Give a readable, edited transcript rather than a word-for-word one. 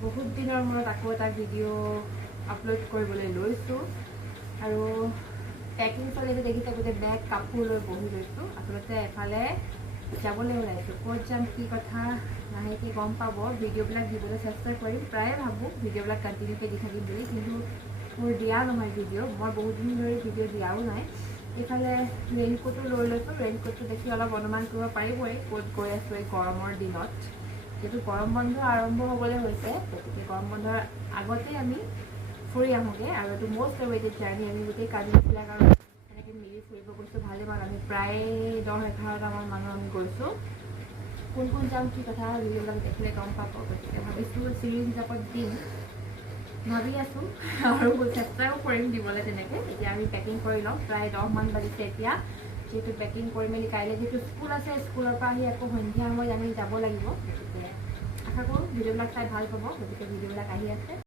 বহুত দিনৰ মূৰত আকৌ এটা ভিডিঅ' আপলোড কৰিবলৈ লৈছোঁ আৰু পেকিং চলিটো দেখিছে গোটেই বেগ কাপোৰ লৈ বহি লৈছোঁ আচলতে এফালে যাবলৈ ওলাইছোঁ ক'ত যাম কি কথা লাহেকৈ গম পাব ভিডিঅ'বিলাক দিবলৈ চেষ্টা কৰিম প্ৰায়ে ভাবোঁ ভিডিঅ'বিলাক কণ্টিনিউকৈ দি থাকিম বুলি কিন্তু মোৰ দিয়া নহয় ভিডিঅ' মই বহুত দিন ধৰি ভিডিঅ' দিয়াও নাই এইফালে ৰেইনকোটো লৈ লৈছোঁ ৰেইনকোটটো দেখি অলপ অনুমান কৰিব পাৰিবই ক'ত গৈ আছোঁ এই গৰমৰ দিনত যিহেতু গৰম বন্ধ আৰম্ভ হ'বলৈ হৈছে গতিকে গৰম বন্ধৰ আগতে আমি ফুৰি আহোঁগৈ আৰু এইটো মষ্ট এৱেইটেড জাৰ্ণি আমি গোটেই কাজিনবিলাক আৰু এনেকৈ মিলি ফুৰিব গৈছোঁ ভালেমান আমি প্ৰায় 10-11টামান মানুহ আমি গৈছোঁ কোন কোন যাম কি কথা ভিডিঅ'বিলাক দেখিলে গম পাব গতিকে ভাবিছোঁ চিৰিজ হিচাপত দিম ভাবি আছোঁ আৰু চেষ্টাও কৰিম দিবলৈ তেনেকৈ এতিয়া আমি পেকিং কৰি লওঁ প্ৰায় 10মান বাজিছে এতিয়া যিহেতু পেকিং কৰি মেলি কাইলৈ যিহেতু স্কুল আছে স্কুলৰ পৰা আহি আকৌ সন্ধিয়া সময়ত আমি যাব লাগিব গতিকে আশা কৰোঁ ভিডিঅ'বিলাক চাই ভাল পাব গতিকে ভিডিঅ'বিলাক আহি আছে